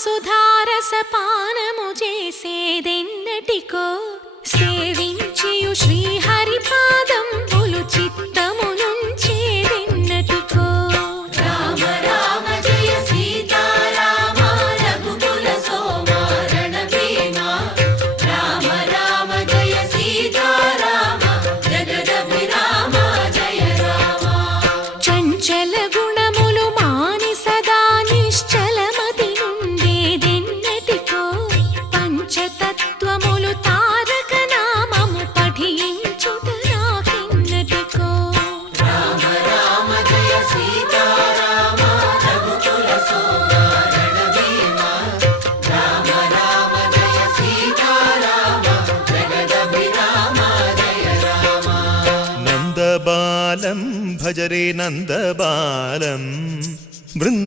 సుధారసపానము చేసేదెన్నటికో సేవించియు శ్రీహరి పాదంబులు చిత్తమునుంచేదెన్నటికో రామ రామ జయ సీతారామ రఘుకుల సోమ రణభీమ రామ రామ జయ సీతారామ జగదభిరామ జయ రామ చంచల గుణములు మాని సదా నిశ్చలమతి నుండేదెన్నటికో పంచతత్వములు తారక నామము పఠించుట నాకెన్నటికో రామ రామ జయ సీతారామ రఘుకుల సోమ రణభీమ రామ రామ జయ సీతారామ జగదభిరామ జయ రామ నందబాలం భజరే నందబాలం